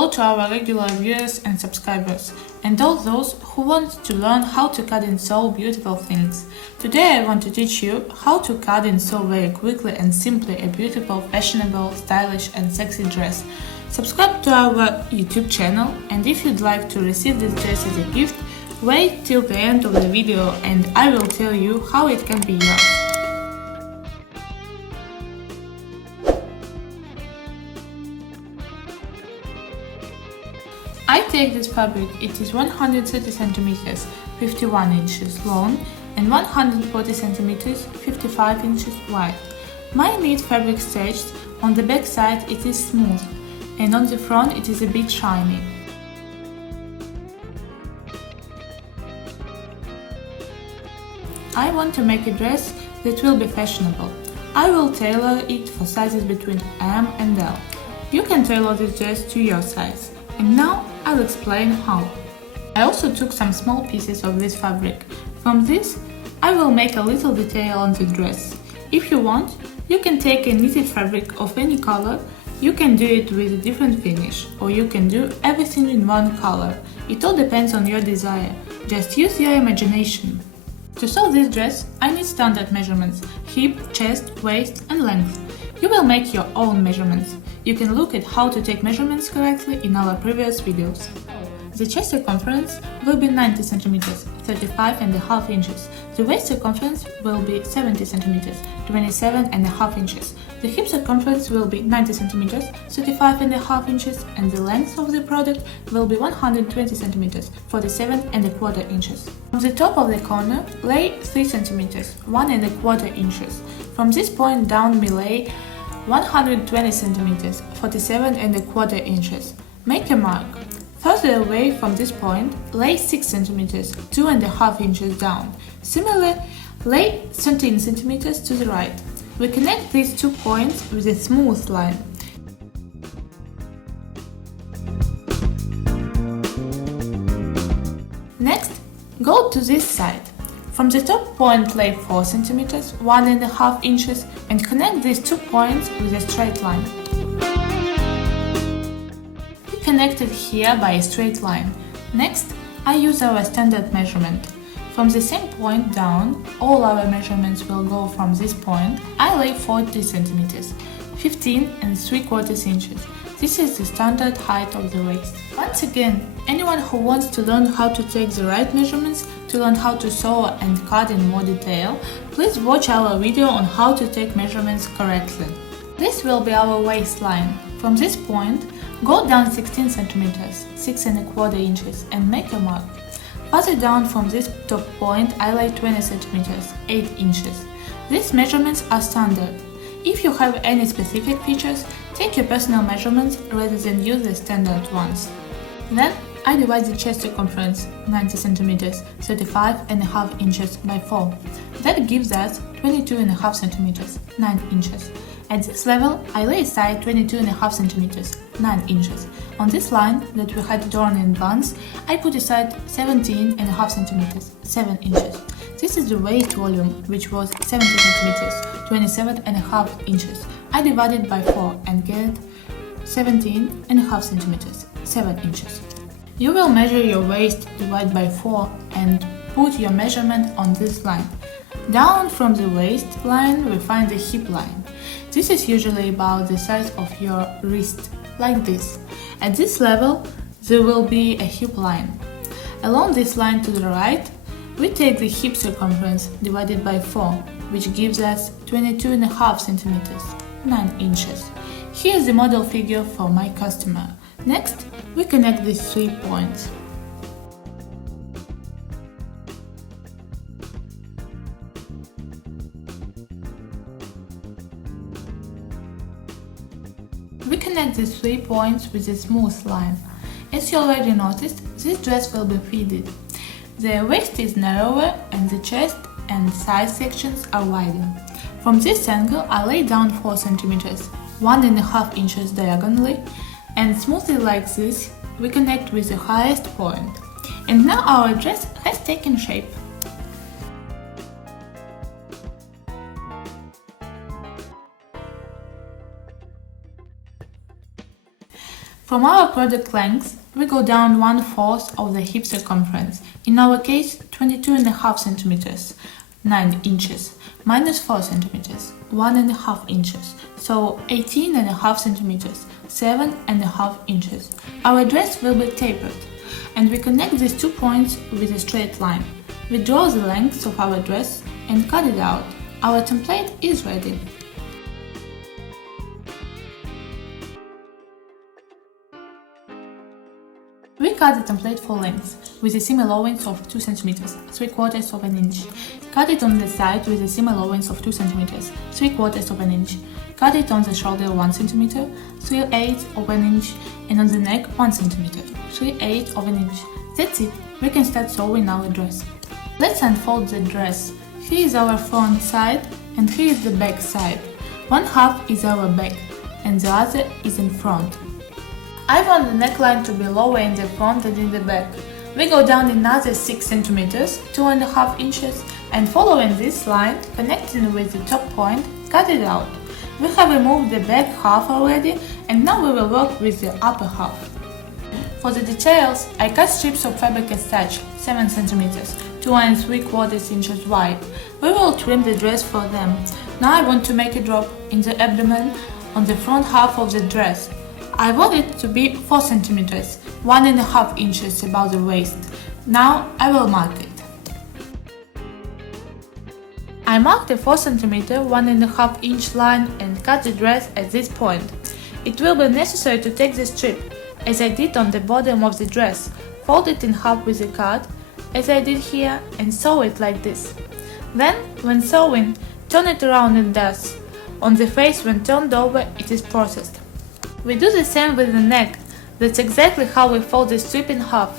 Hello to our regular viewers and subscribers, and all those who want to learn how to cut and sew beautiful things. Today I want to teach you how to cut and sew very quickly and simply a beautiful, fashionable, stylish and sexy dress. Subscribe to our YouTube channel, and if you'd like to receive this dress as a gift, wait till the end of the video and I will tell you how it can be yours. I take this fabric, it is 130 cm 51 inches long and 140 cm 55 inches wide. My knit fabric stitched, on the back side it is smooth and on the front it is a bit shiny. I want to make a dress that will be fashionable. I will tailor it for sizes between M and L. You can tailor this dress to your size. And now I'll explain how. I also took some small pieces of this fabric. From this, I will make a little detail on the dress. If you want, you can take a knitted fabric of any color. You can do it with a different finish, or you can do everything in one color. It all depends on your desire. Just use your imagination. To sew this dress, I need standard measurements: hip, chest, waist and length. You will make your own measurements. You can look at how to take measurements correctly in our previous videos. The chest circumference will be 90 cm, 35.5 inches. The waist circumference will be 70 cm, 27.5 inches. The hip circumference will be 90 cm, 35.5 inches, and the length of the product will be 120 cm, 47.25 inches. From the top of the corner, lay 3 cm, 1.25 inches. From this point down, me lay 120 cm, 47.25 inches. Make a mark. Further away from this point, lay 6 cm, 2.5 inches down. Similarly, lay 13 cm to the right. We connect these 2 points with a smooth line. Next, go to this side. From the top point, lay 4 cm, 1.5 inches, and connect these 2 points with a straight line. We connected here by a straight line. Next, I use our standard measurement. From the same point down, all our measurements will go from this point. I lay 40 cm, 15.75 inches. This is the standard height of the waist. Once again, anyone who wants to learn how to take the right measurements, to learn how to sew and cut in more detail, please watch our video on how to take measurements correctly. This will be our waistline. From this point, go down 16 cm, 6.25 inches and make a mark. Further down from this top point, I lay 20 cm, 8 inches. These measurements are standard. If you have any specific features, take your personal measurements rather than use the standard ones. Then I divide the chest circumference 90 cm, 35.5 inches by 4. That gives us 22.5 cm, 9 inches. At this level, I lay aside 22.5 cm, 9 inches. On this line that we had drawn in advance, I put aside 17.5 cm, 7 inches. This is the waist volume, which was 70 cm, 27.5 inches. I divided by 4 and get 17.5 cm, 7 inches. You will measure your waist, divide by 4 and put your measurement on this line. Down from the waist line we find the hip line. This is usually about the size of your wrist, like this. At this level there will be a hip line. Along this line to the right, we take the hip circumference divided by 4, which gives us 22.5 cm, 9 inches. Here is the model figure for my customer. Next, we connect these 3 points. We connect these 3 points with a smooth line. As you already noticed, this dress will be fitted. The waist is narrower and the chest and side sections are wider. From this angle, I lay down 4 cm, 1.5 inches diagonally, and smoothly like this, we connect with the highest point. And now our dress has taken shape. From our product length, we go down 1/4 of the hip circumference, in our case 22.5 centimeters, 9 inches, minus 4 centimeters, 1.5 inches, so 18.5 centimeters, 7.5 inches. Our dress will be tapered, and we connect these 2 points with a straight line. We draw the length of our dress and cut it out. Our template is ready. We cut the template for length with a seam allowance of 2 cm, 3/4 of an inch. Cut it on the side with a seam allowance of 2 cm, 3/4 of an inch. Cut it on the shoulder 1 cm, 3/8 of an inch, and on the neck 1 cm, 3/8 of an inch. That's it. We can start sewing our dress. Let's unfold the dress. Here is our front side and here is the back side. One half is our back and the other is in front. I want the neckline to be lower in the front than in the back. We go down another 6 cm, 2.5 inches, and following this line, connecting with the top point, cut it out. We have removed the back half already, and now we will work with the upper half. For the details, I cut strips of fabric as such, 7 cm, 2.75 inches wide. We will trim the dress for them. Now I want to make a drop in the abdomen on the front half of the dress. I want it to be 4 cm, 1.5 inches above the waist. Now I will mark it. I marked a 4 cm, 1.5 inch line and cut the dress at this point. It will be necessary to take the strip, as I did on the bottom of the dress, fold it in half with a cut, as I did here, and sew it like this. Then, when sewing, turn it around and thus. On the face, when turned over, it is processed. We do the same with the neck. That's exactly how we fold the strip in half,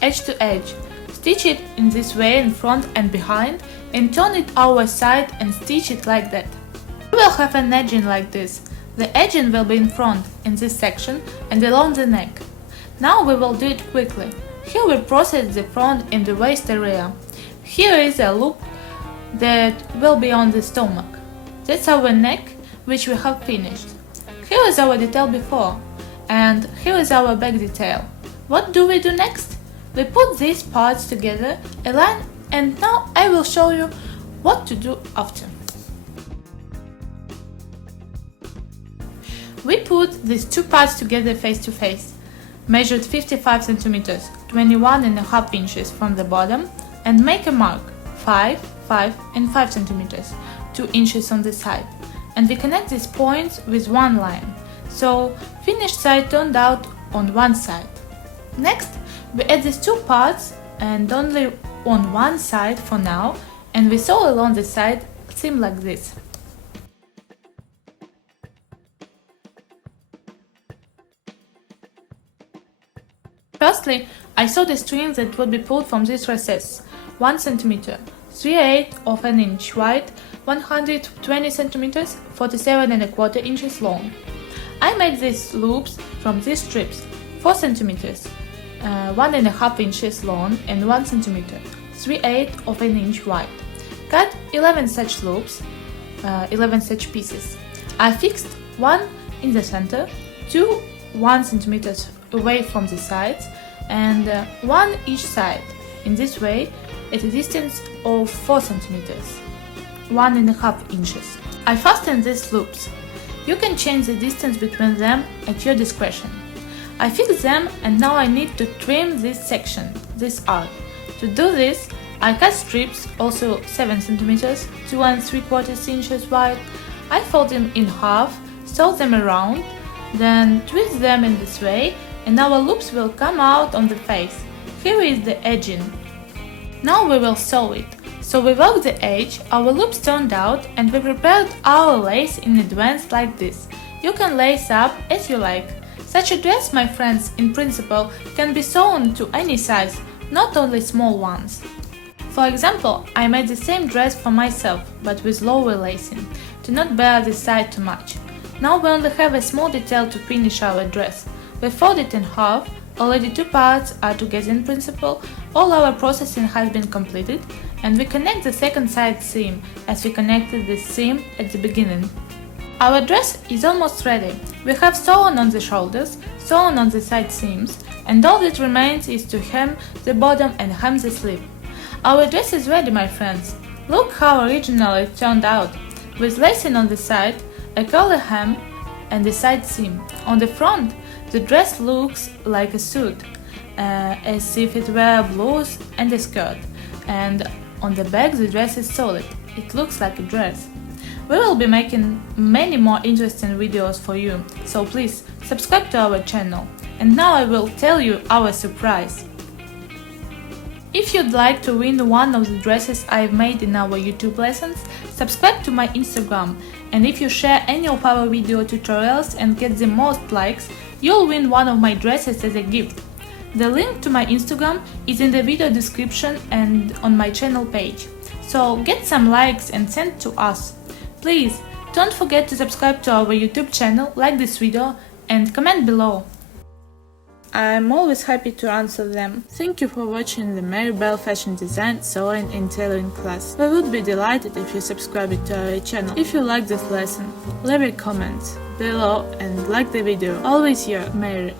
edge to edge. Stitch it in this way in front and behind, and turn it our side and stitch it like that. We will have an edging like this. The edging will be in front, in this section, and along the neck. Now we will do it quickly. Here we process the front in the waist area. Here is a loop that will be on the stomach. That's our neck, which we have finished. Here is our detail before, and here is our back detail. What do we do next? We put these parts together, align, and now I will show you what to do after. We put these 2 parts together face to face, measured 55 cm, 21.5 inches from the bottom, and make a mark, 5, 5 and 5 cm, 2 inches on the side. And we connect these points with one line, so finished side turned out on one side. Next, we add these 2 parts and only on one side for now, and we sew along the side seam like this. Firstly, I sew the string that would be pulled from this recess, 1 cm, 3/8 of an inch wide, 120 cm, 47.25 inches long. I made these loops from these strips, 4 cm, 1.5 inches long and 1 cm, 3/8 of an inch wide. Cut 11 such loops, 11 such pieces. I fixed one in the center, 2 1 cm away from the sides, and one each side, in this way at a distance of 4 cm, 1.5 inches. I fastened these loops. You can change the distance between them at your discretion. I fixed them and now I need to trim this section, this arc. To do this, I cut strips, also 7 cm, 2.75 inches wide. I fold them in half, sew them around, then twist them in this way, and our loops will come out on the face. Here is the edging. Now we will sew it. So we worked the edge, our loops turned out, and we prepared our lace in advance like this. You can lace up as you like. Such a dress, my friends, in principle, can be sewn to any size, not only small ones. For example, I made the same dress for myself, but with lower lacing, to not bear this side too much. Now we only have a small detail to finish our dress. We fold it in half, already 2 parts are together in principle, all our processing has been completed, and we connect the second side seam, as we connected this seam at the beginning. Our dress is almost ready. We have sewn on the shoulders, sewn on the side seams, and all that remains is to hem the bottom and hem the sleeve. Our dress is ready, my friends. Look how original it turned out, with lacing on the side, a curly hem, and a side seam. On the front, the dress looks like a suit, as if it were a blouse and a skirt, and on the back the dress is solid. It looks like a dress. We will be making many more interesting videos for you, so please subscribe to our channel. And now I will tell you our surprise. If you'd like to win one of the dresses I've made in our YouTube lessons, subscribe to my Instagram, and if you share any of our video tutorials and get the most likes, you'll win one of my dresses as a gift. The link to my Instagram is in the video description and on my channel page. So get some likes and send to us. Please don't forget to subscribe to our YouTube channel, like this video and comment below. I'm always happy to answer them. Thank you for watching the Mary Bell Fashion Design, Sewing and Tailoring class. We would be delighted if you subscribe to our channel. If you like this lesson, leave a comment below and like the video. Always your Mary.